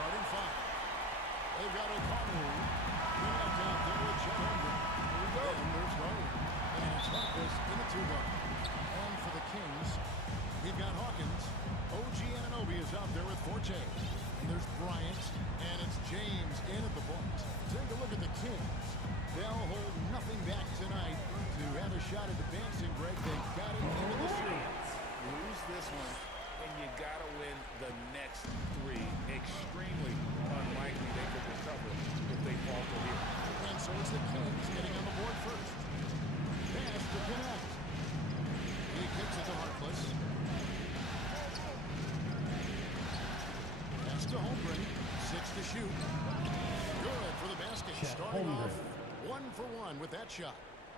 starting five. They've got O'Connell. Connect out there with Chet Holmgren. Here we go. And there's Garland. And it's Harkless in the two-guard. And for the Kings, we've got Hawkins. OG Anunoby is out there with Forte. And there's Bryant. And it's James in at the point. Take a look at the Kings. They'll hold nothing back tonight to have a shot at advancing, Greg. They got it into the series. Lose this one, and you got to win the next three. Extremely unlikely they could recover if they falter here. And so it's the Kings getting on the board first. Pass to connect. He kicks it to Harkless. Pass to Holmgren. 6 to shoot. Good for the basket. Starting off 1-for-1 with that shot.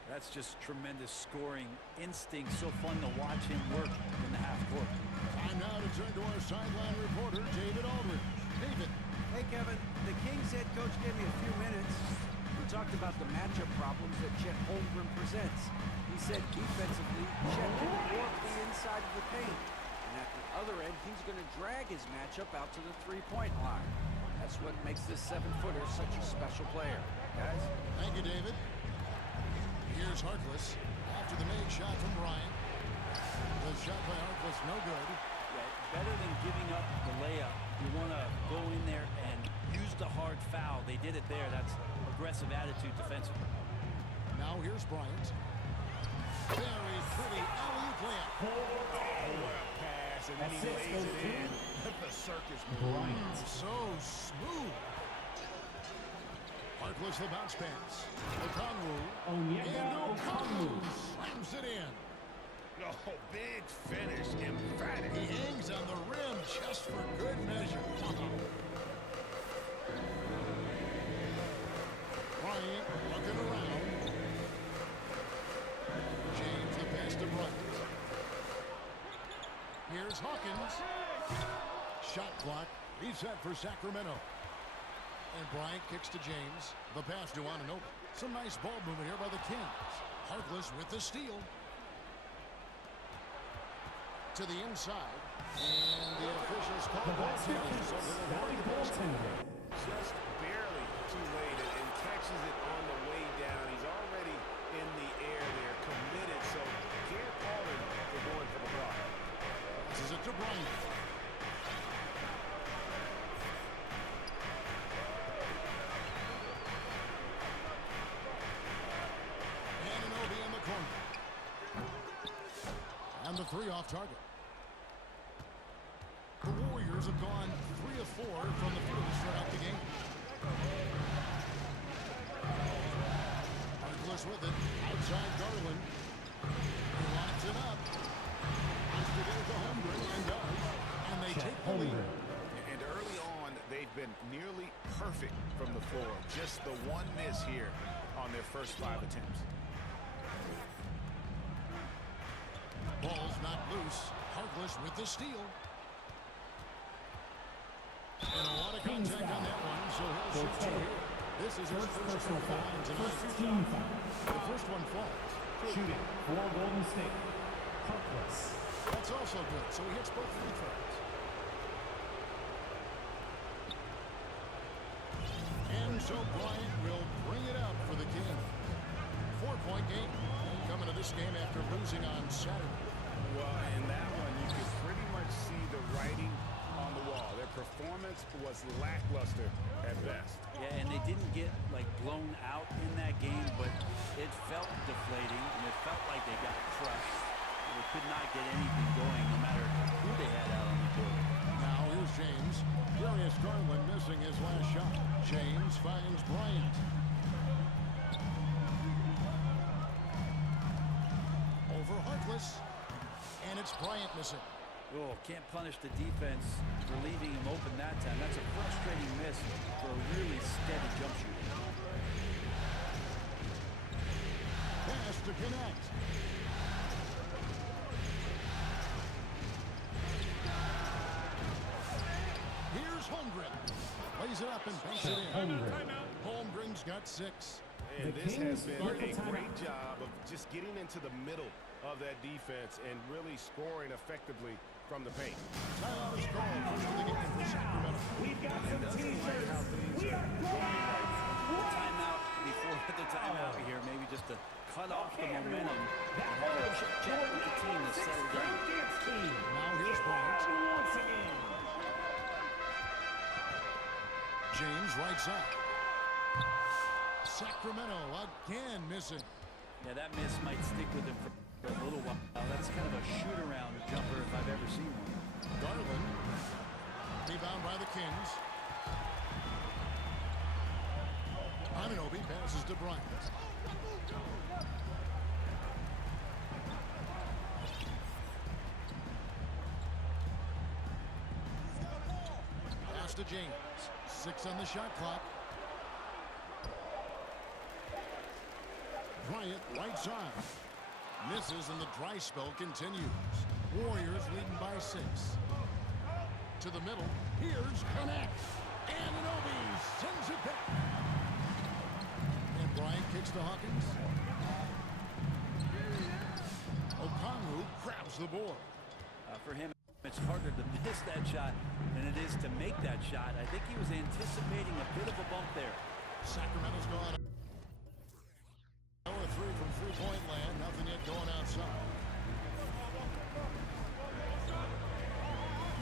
That's just tremendous scoring instinct. So fun to watch him work in the half court. Time now to turn to our sideline reporter, David Aldridge. David. Hey, Kevin. The Kings head coach gave me a few minutes. We talked about the matchup problems that Chet Holmgren presents. He said defensively, Chet can warp the inside of the paint. And at the other end, he's going to drag his matchup out to the three-point line. That's what makes this 7-footer such a special player. Guys? Thank you, David. Here's Harkless after the made shot from Bryant. The shot by Harkless, no good. Yeah, better than giving up the layup. You want to go in there and use the hard foul. They did it there. That's aggressive attitude defensively. Now here's Bryant. Very pretty alley-oop layup. Oh, what a pass, and then he lays it in. The circus move. So smooth. Harkless the bounce pass. O'Connell. And O'Connell slams it in. Oh, big finish, emphatic. He hangs on the rim just for good measure. Bryant looking around. James the pass to Bryant. Here's Hawkins. Shot clock reset for Sacramento. And Bryant kicks to James. The pass to Anunoby. Some nice ball movement here by the Kings. Harkless with the steal. To the inside. And the officials call goaltender. Just barely too late and catches it on the way down. He's already in the air there, committed, so can't call him for going for the block. This is it to Bryant. Anunoby in the corner. And the three off target. The Warriors have gone 3 of 4 from the field to start out the game. Harkless with it. Outside Garland. He locks it up. Wants to get it to Holmgren and does. And they take the lead. And early on, they've been nearly perfect from the floor. Just the one miss here on their first 5 attempts. Ball's not loose. Harkless with the steal. And a lot of contact on that one, so he'll shoot 2 here. This is his first personal foul tonight. The first one falls. Shooting for Golden State. Harkless. That's also good, so he hits both free throws. And so Bryant will bring it up for the Kings. 4-point game. Coming to this game after losing on Saturday. Well, in that one, you could pretty much see the writing on the wall. Their performance was lackluster at best. Yeah, and they didn't get, like, blown out in that game, but it felt deflating, and it felt like they got crushed. They could not get anything going, no matter who they had out on the court. Now here's James. Darius Garland missing his last shot. James finds Bryant. Over Harkless. And it's Bryant missing. Oh, can't punish the defense for leaving him open that time. That's a frustrating miss for a really steady jump shooter. Pass to connect. Here's Holmgren. Lays it up and banks it in. Holmgren's got 6. And this has been a great job of just getting into the middle of that defense and really scoring effectively from the paint. Timeout is called. First of the game for Sacramento. We've got some momentum and have a chit-chat with the team to settle down. Now here's Bryant. Once again. James right side. Sacramento again missing. Yeah, that miss might stick with him for a little while. That's kind of a shoot-around jumper if I've ever seen one. Garland. Rebound by the Kings. Anunoby passes to Bryant. Pass to James. 6 on the shot clock. Bryant right side. Misses and the dry spell continues. Warriors leading by 6. To the middle. Here's connect. Anunoby sends it back. And Bryant kicks to Hawkins. Okongwu grabs the board. For him, it's harder to miss that shot than it is to make that shot. I think he was anticipating a bit of a bump there. Sacramento's gone. 0-3 from three-point land. Nothing yet going outside.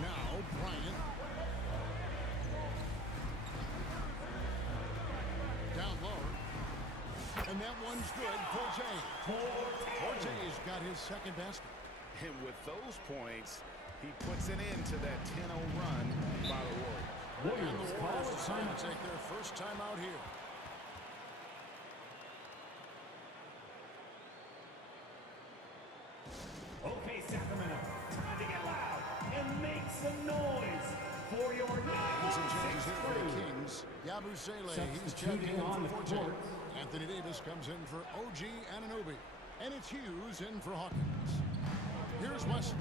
Now Bryant. Down low. And that one's good. Forte's got his second basket. And with those points, he puts an end to that 10-0 run by the Warriors. And the Warriors decide to take their first time out here. Okay, Sacramento, time to get loud and make some noise for your Some changes here for the 9-6 crew. Kings. Yabusele, he's checking Substituting in on for the Forte. court. Anthony Davis comes in for OG Anunoby. And it's Hughes in for Hawkins. Here's Wesley.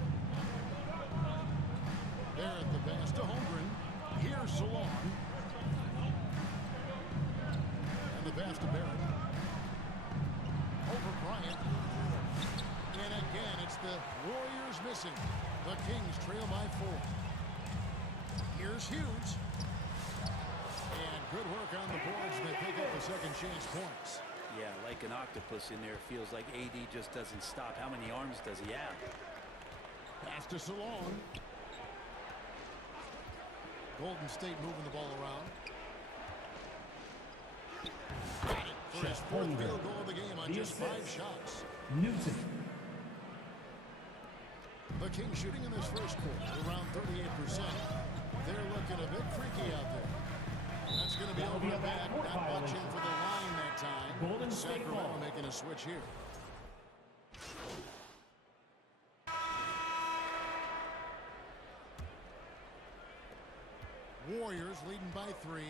There at the pass to Holmgren. Here's Salon. And the pass to Barrett. Over Bryant. And again, it's the Warriors missing. The Kings trail by 4. Here's Hughes. And good work on the boards. They pick up the second chance points. Yeah, like an octopus in there. Feels like AD just doesn't stop. How many arms does he have? Pass to Salon. Golden State moving the ball around. Got it for his fourth field goal of the game on just 5 shots. Newton. The Kings shooting in this first quarter around 38%. They're looking a bit freaky out there. That's going to be over the back. Not much in for the line that time. Golden State Sacramento ball. making a switch here. Warriors leading by 3.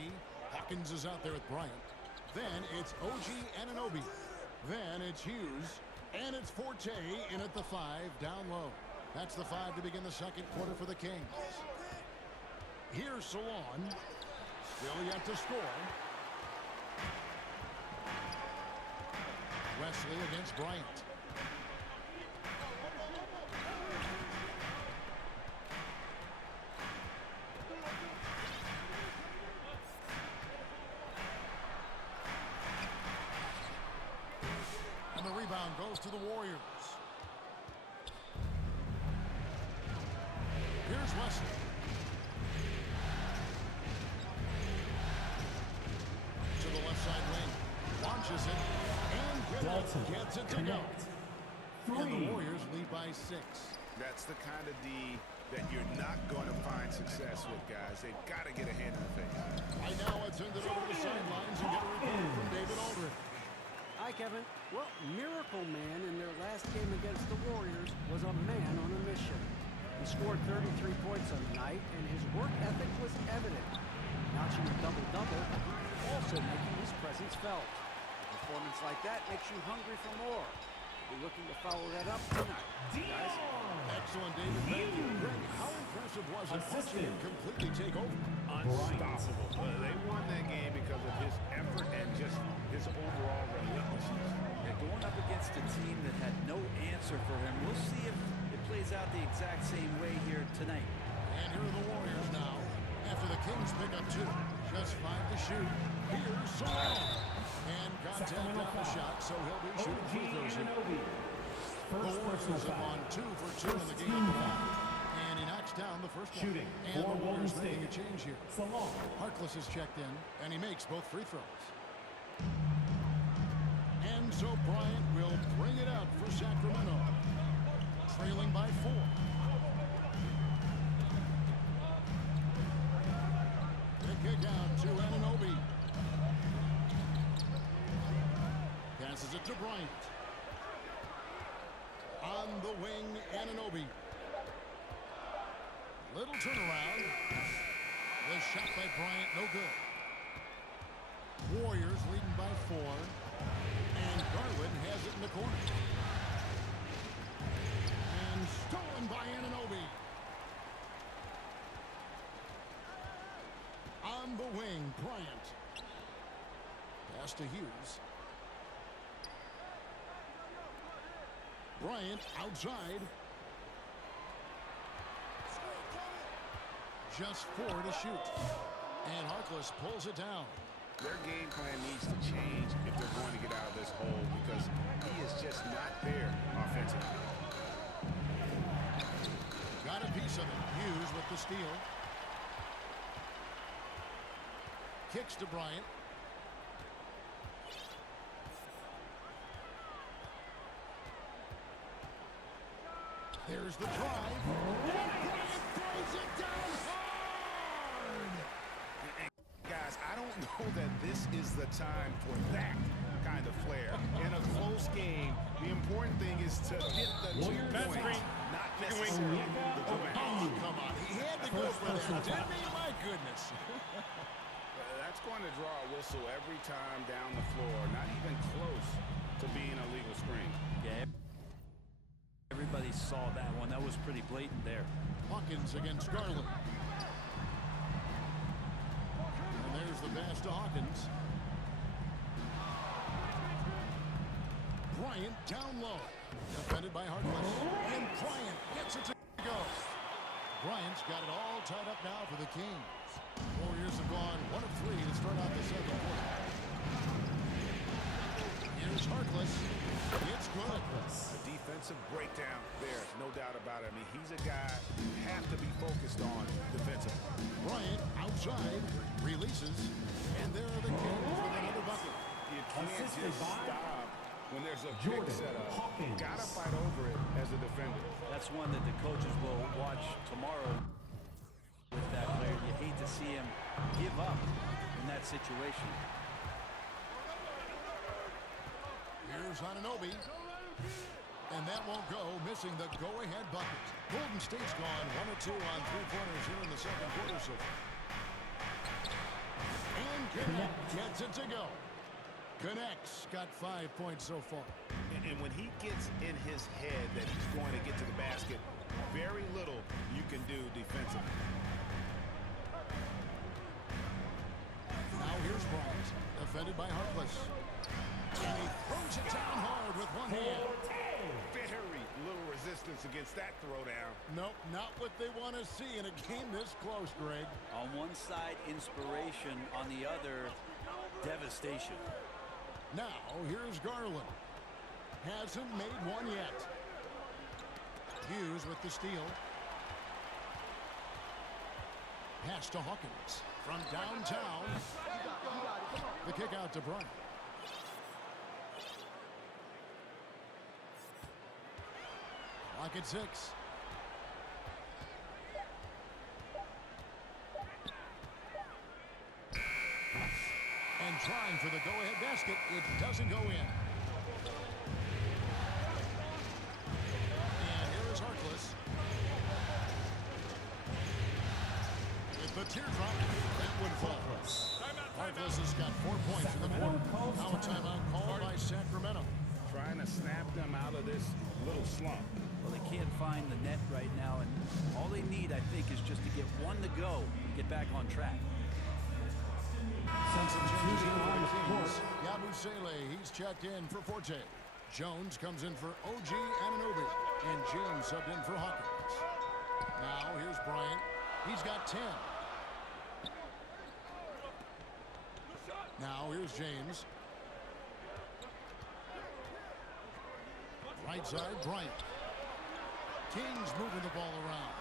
Hawkins is out there with Bryant. Then it's OG Anunoby. Then it's Hughes. And it's Forte in at the 5 down low. That's the 5 to begin the second quarter for the Kings. Here's Salon. Still yet to score. Wesley against Bryant. And the rebound goes to the Warriors. Here's Wesley. To the left side wing. Launches it. And Dalton gets it to go. connect. And the 3. Warriors lead by 6. That's the kind of D that you're not going to find success with, guys. They've got to get a hand in the face. Right now, let's send it over to the sidelines and get a report from David Aldridge. Hi, Kevin. Well, Miracle Man in their last game against the Warriors was a man on a mission. He scored 33 points on the night, and his work ethic was evident. Notching a double-double, also making his presence felt. A performance like that makes you hungry for more. We're looking to follow that up tonight. Guys, Excellent, David. Thank you. Greg, how impressive was it watching him completely take over? Unstoppable. They won that game because of his effort and just his overall relentlessness. Yeah, going up against a team that had no answer for him. We'll see if it plays out the exact same way here tonight. And here are the Warriors now. After the Kings pick up 2. Just 5 to shoot. Here's Salon. And contact Sacramento on the foul. shot, so he'll be shooting OG free throws here. Anunoby. The First Warriors personal have foul. gone 2 for 2 in the First game. team foul. And he knocks down the first one. Shooting And for the Golden Warriors making a State. change here. Salon. Harkless is checked in, and he makes both free throws. And so Bryant will bring it out for Sacramento, trailing by 4. The kick out to Anunoby. Passes it to Bryant. On the wing, Anunoby. Little turnaround. The shot by Bryant, no good. Warriors leading by 4. And Garland has it in the corner. And stolen by Anunoby. On the wing, Bryant. Pass to Hughes. Bryant outside. Just 4 to shoot. And Harkless pulls it down. Their game plan needs to change if they're going to get out of this hole because he is just not there offensively. Got a piece of it. Hughes with the steal. Kicks to Bryant. There's the drive. Bryant throws it down hard. Guys, I don't know that this is the time for that kind of flair. In a close game, the important thing is to get the 2 points, not necessarily the comeback. Oh, come on. He had to go for that, didn't he? My goodness. That's going to draw a whistle every time down the floor. Not even close to being a legal screen. Yeah. Everybody saw that one. That was pretty blatant there. Hawkins against Garland. And there's the pass to Hawkins. Bryant down low. Defended by Harkless. And Bryant gets it to go. Bryant's got it all tied up now for the Kings. Warriors have gone 1 of 3 to start out the second quarter. Here's Harkless. It's good. A defensive breakdown there, no doubt about it. I mean, he's a guy you have to be focused on defensively. Bryant outside, releases, and there are the Kings with another bucket. You can't Assisted just by stop when there's a Jordan pick set up. Hawkins. You gotta fight over it as a defender. That's one that the coaches will watch tomorrow with that player. You hate to see him give up in that situation. Here's Anunoby. And that won't go, missing the go-ahead bucket. Golden State's gone 1 of 2 on 3-pointers here in the second quarter so far. And Connect gets it to go. Connects got 5 points so far. And when he gets in his head that he's going to get to the basket, very little you can do defensively. Now here's Bryant, defended by Harkless. And he throws it down hard with one hand. Very little resistance against that throwdown. Nope, not what they want to see in a game this close, Greg. On one side, inspiration. On the other, devastation. Now, here's Garland. Hasn't made one yet. Hughes with the steal. Pass to Hawkins from downtown. The kick out to Bryant. Clock at 6. And trying for the go-ahead basket. It doesn't go in. And here is Harkless. With the teardrop, that one falls. Harkless has got 4 points in the quarter. Now a timeout called by Sacramento. Trying to snap them out of this little slump. Well, they can't find the net right now, and all they need, I think, is just to get one to go and get back on track. Substitution on the court. Yabusele, he's checked in for Forte. Jones comes in for OG Anunoby. And James subbed in for Hawkins. Now here's Bryant. He's got 10. Now here's James. Right side, Bryant. Kings moving the ball around.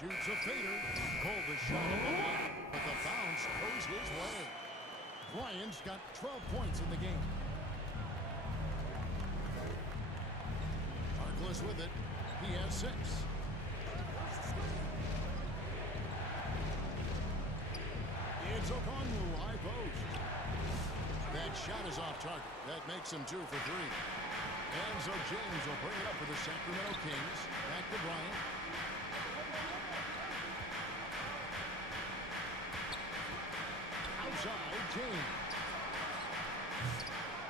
Shoots a fader. Pulled the shot away, but the bounce goes his way. Bryant's got 12 points in the game. Harkless with it. He has 6. It's Okongwu, high post. That shot is off target. That makes him 2 for 3. And so James will bring it up for the Sacramento Kings. Back to Bryant. Outside, James.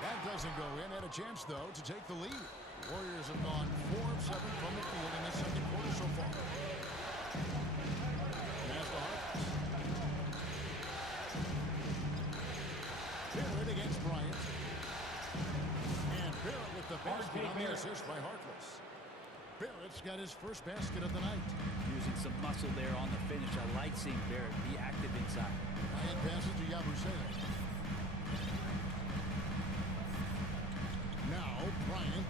That doesn't go in. Had a chance, though, to take the lead. Warriors have gone 4 of 7 from the field in the second quarter so far. Pass to Harkless. Barrett against Bryant. And Barrett with the basket on the assist by Harkless. Barrett's got his first basket of the night. Using some muscle there on the finish. I like seeing Barrett be active inside. Bryant passes to Yabusele. Now, Bryant.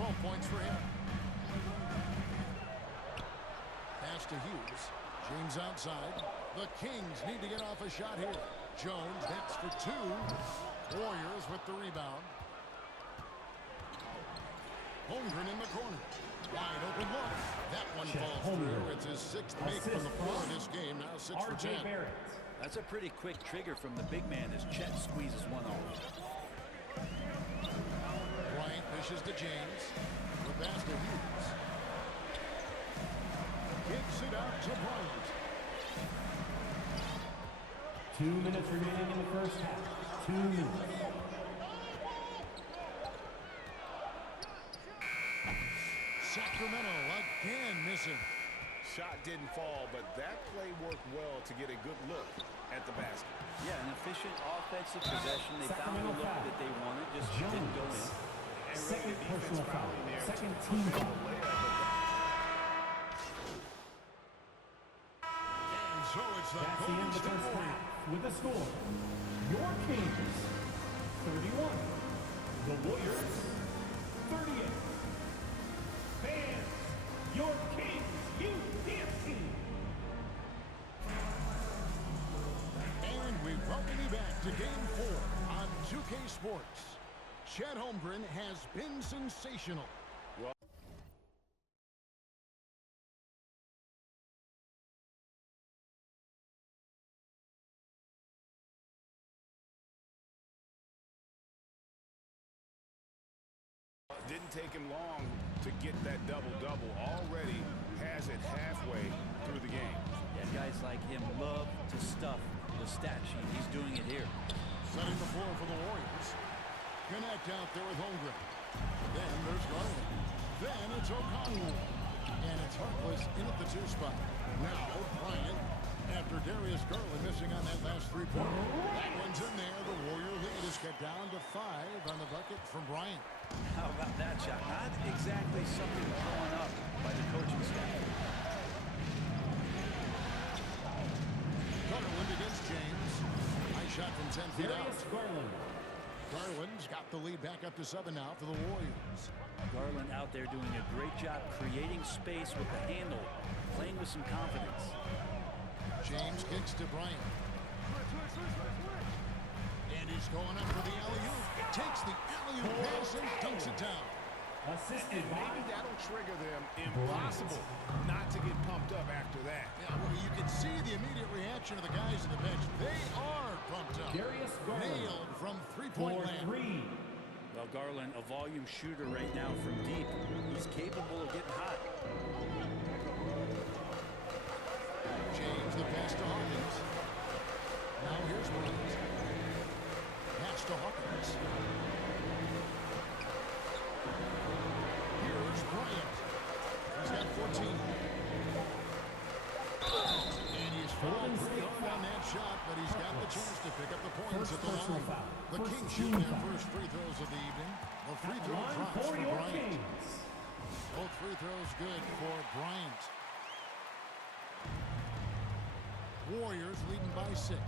12 points for him. Pass to Hughes. James outside. The Kings need to get off a shot here. Jones next for 2. Warriors with the rebound. Holmgren in the corner. Wide open look. That one falls through. It's his 6th make from the floor this game. Now 6 for 10. That's a pretty quick trigger from the big man as Chet squeezes one off. Bryant pushes to James. The pass to Hughes. Kicks it out to Bryant. 2 minutes remaining in the first half. 2 minutes. Sacramento again missing. Shot didn't fall, but that play worked well to get a good look at the basket. Yeah, an efficient offensive possession. They found the look that they wanted, just didn't go in. Second personal foul. Second team foul. And so it's the That's the end Golden of the State first Warriors. half with the score. Your Kings 31. The Warriors 38. Fans, your Kings UPMC. And we welcome you back to Game 4 on 2K Sports. Chet Holmgren has been sensational. Didn't take him long to get that double-double. Already has it halfway through the game. Yeah, guys like him love to stuff the stat sheet. He's doing it here. Setting the floor for the Warriors. Connect out there with Holmgren. Then there's Garland. Then it's Okongwu. And it's Harkless in at the 2 spot. Now Bryant after Darius Garland missing on that last 3-pointer. That one's in there. The Warrior lead is cut down to 5 on the bucket from Bryant. How about that shot? Not exactly something thrown up by the coaching staff. Garland against James. Nice shot from 10 feet out. Darius Garland. Garland's got the lead back up to 7 now for the Warriors. Garland out there doing a great job creating space with the handle, playing with some confidence. James kicks to Bryant. And he's going up for the alley-oop. Takes the alley-oop pass and dunks it down. Assisted by Maybe that'll trigger them. Impossible not to get pumped up after that. Yeah, well, you can see the immediate reaction of the guys on the bench. They are pumped up. Darius Garland. Nailed from three-point for land. 3. Well, Garland, a volume shooter right now from deep. He's capable of getting hot. James, the pass to Hawkins. Now here's Williams. Pass to Hawkins. Here's Bryant. He's got 14. And he's fouled pretty hard on that shot, but he's got the chance to pick up the points at the line. The Kings shoot their first free throws of the evening. The free throw drops for Bryant. Both free throws good for Bryant. Warriors leading by 6.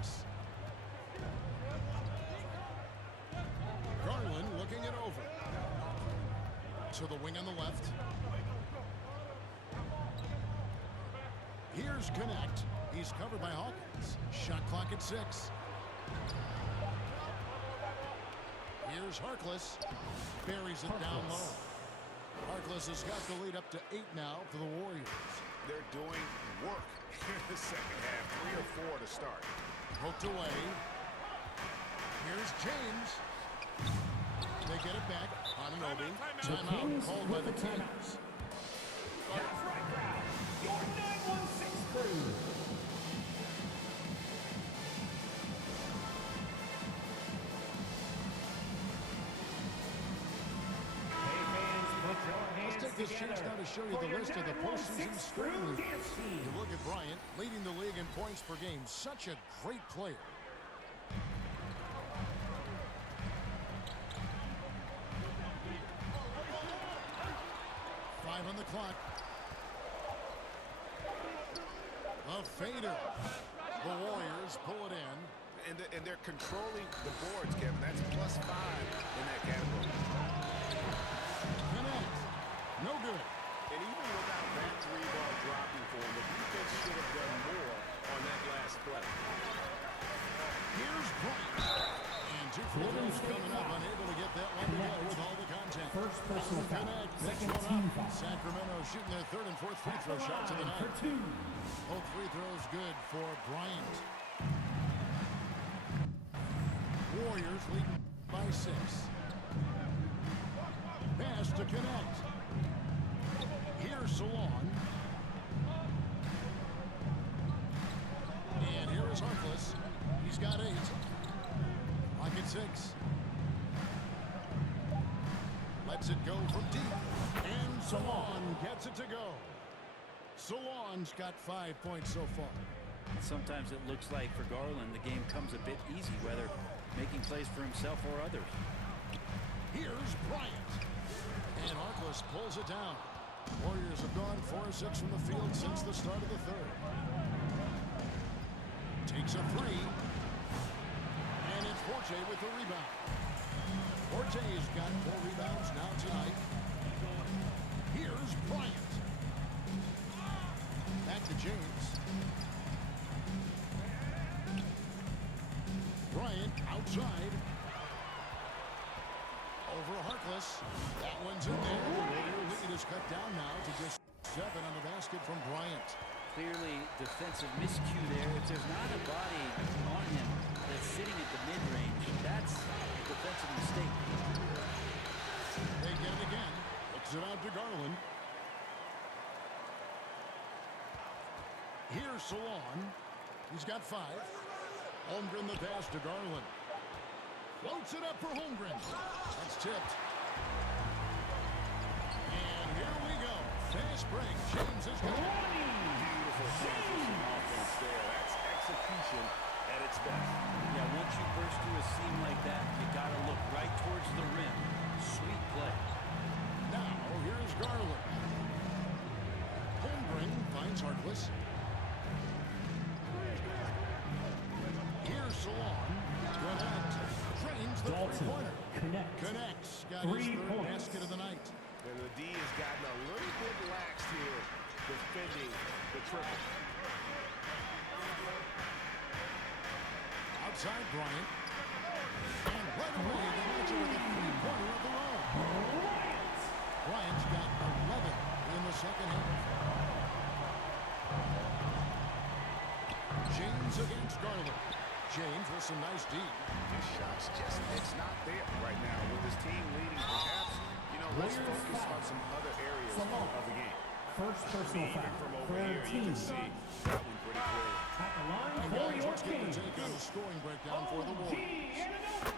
Garland looking it over. To the wing on the left. Here's Connect. He's covered by Hawkins. Shot clock at 6. Here's Harkless. Buries it down low. Harkless has got the lead up to 8 now for the Warriors. They're doing work in the second half. 3 or 4 to start. Poked away. Here's James. They get it back. Anunoby. Timeout called by the Kings. That's right, crowd. Your 916 crew. Hey, fans, put your hands Let's take this chance now to show you the list of the postseason scoring leaders. You look at Bryant, leading the league in points per game. Such a great player. Five on the clock. A fader. The Warriors pull it in. And they're controlling the boards, Kevin. That's +5 in that category. Connect. No good. And even without that 3-ball dropping for him, the defense should have done more on that last play. Here's Bryant. And 2 free throws coming up. Unable to get that one to go with all the contact. First personal foul. Connect. Second Next one team up. foul. Sacramento shooting their 3rd and 4th free throw shots of the night. For 2. Both free throws good for Bryant. Warriors leading by 6. Pass to Connect. Here's Salon. And here is Harkless. He's got 8. Lock at 6. Lets it go from deep. And Salon gets it to go. Salon's got 5 points so far. Sometimes it looks like for Garland the game comes a bit easy, whether making plays for himself or others. Here's Bryant. And Harkless pulls it down. Warriors have gone 4 or 6 from the field since the start of the 3rd. Takes a 3. And it's Forte with the rebound. Forte's got 4 rebounds now tonight. Here's Bryant. Back to James. Bryant outside. Over Harkless. That one's in there. The Warrior lead is cut down now to just 7 on the basket from Bryant. Clearly defensive miscue there. If there's not a body on him that's sitting at the mid-range, that's a defensive mistake. They get it again. Looks it out to Garland. Here's Salon. He's got 5. Holmgren the pass to Garland. Floats it up for Holmgren. That's tipped. And here we go. Fast break. James has got it. Beautiful transition offense there. That's execution at its best. Yeah, once you burst through a seam like that, you got to look right towards the rim. Sweet play. Now, here's Garland. Holmgren finds Harkless. Here's Salon. Connect. Drains the three-pointer. Connects. Got his 3rd basket of the night. And the D has gotten a little bit lax here defending the triple. Outside Bryant. And right away, they match it with a 3-pointer of their own. Bryant's got 11 in the second half. James against Garland. James with some nice D. His shot's just, it's not there right now with his team leading. Perhaps, let's focus on some other areas of the game. First personal Even foul. from over here, you can see that one pretty clearly. At the line And for guys, your let's get team. the take on the scoring breakdown for the Warriors.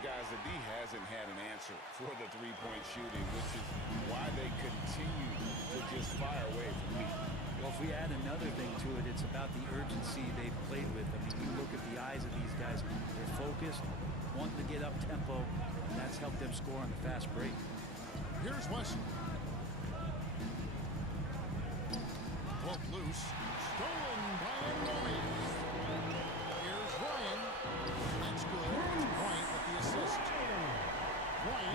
Guys, the D hasn't had an answer for the three-point shooting, which is why they continue to just fire away from me. Well, if we add another thing to it, it's about the urgency they've played with. I mean, you look at the eyes of these guys. They're focused, wanting to get up tempo, and that's helped them score on the fast break. Here's Wesson. Pulled loose. Stolen by Anunoby. Here's Ryan. That's good. It's Bryant with the assist. Bryant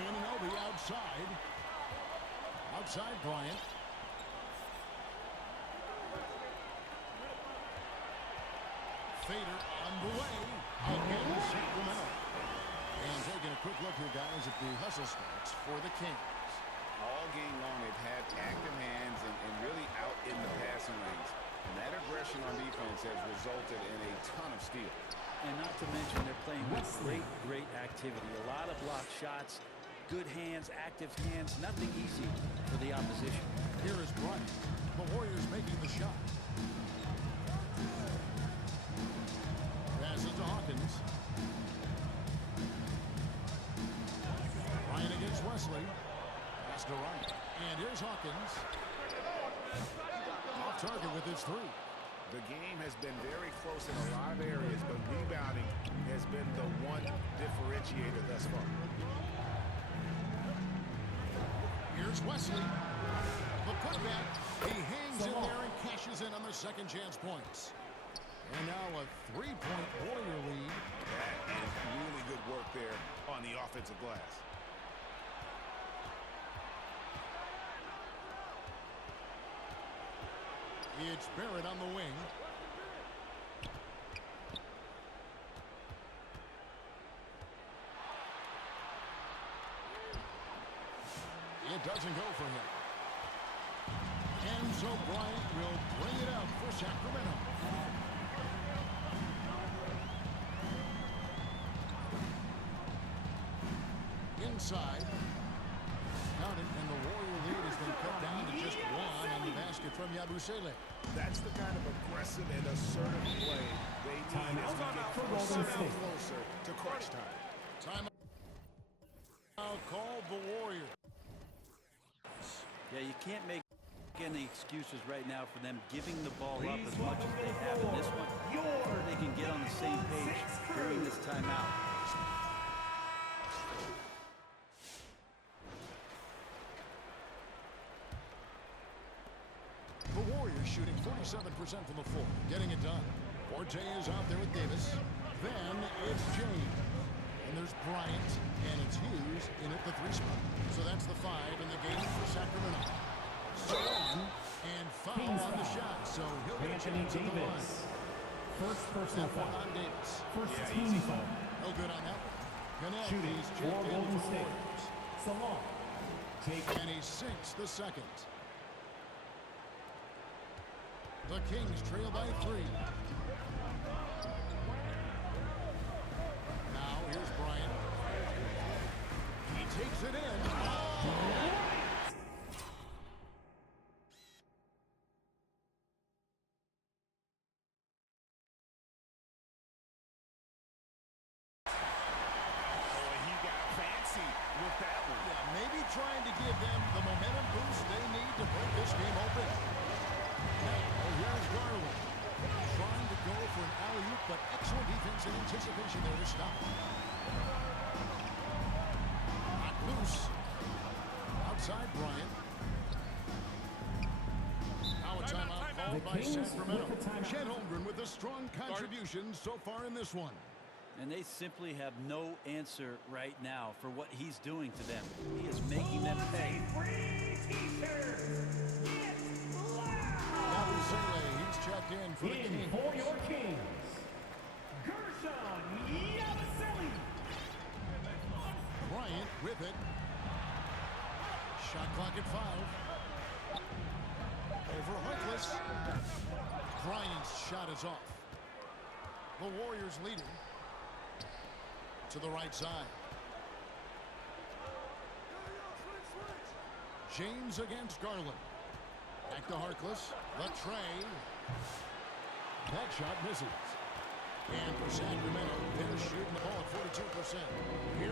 Anunoby outside. Outside Bryant. Fader on the way. Again, Sacramento. And taking a quick look here, guys, at the hustle stats for the Kings. All game long, they've had active hands and really out in the passing lanes. And that aggression on defense has resulted in a ton of steals. And not to mention, they're playing with great activity. A lot of block shots, good hands, active hands. Nothing easy for the opposition. Here is Bryant. The Warriors making the shot. Passes to Hawkins. Bryant against Wesley. Pass to Ryan. And here's Hawkins. Off target with his three. The game has been very close in a lot of areas, but rebounding has been the one differentiator thus far. Here's Wesley. The putback. He hangs in there and cashes in on the second chance points. And now a three-point Warrior lead. That is really good work there on the offensive glass. It's Barrett on the wing. It doesn't go for him. And so Bryant will bring it up for Sacramento. Inside. Counted, and the Warrior lead has been cut down to just one on the basket from Yabusele. That's the kind of aggressive and assertive play they need as we get closer and closer to crunch time. Timeout called the Warriors. Yeah, you can't make any excuses right now for them giving the ball up as much as they have in this one. They can get on the same page during this timeout. The Warriors shooting 47% from the floor, getting it done. Forte is out there with Davis. Then it's James. And there's Bryant, and it's Hughes in at the three spot. So that's the 5 in the game for Sacramento. So on, and foul on the shot. So he'll get a chance at the line. First personal That one foul. on Davis. First team foul. No good on that one. Gannett, Shooting he's for checked in Golden for the State. Warriors. So long. Take And he sinks the second. The Kings trail by 3. Now here's Bryant. He takes it in. He got fancy with that one. Yeah, maybe trying to give them the momentum boost they need to break this game open. Now, here's Garland. Trying to go for an alley-oop, but excellent defense and anticipation there to stop. Not loose. Outside Bryant. Now a timeout called by Sacramento. Chet Holmgren with a strong contribution so far in this one. And they simply have no answer right now for what he's doing to them. He is making them pay. Yabusele, he's checked in for the Kings. for your Kings. Gershon Yabusele. Bryant with it. Shot clock at 5. Over Harkless. Bryant's shot is off. The Warriors leading. To the right side. James against Garland. Back to Harkless. The tray. That shot misses. And for Sacramento, they're shooting the ball at 42%. Here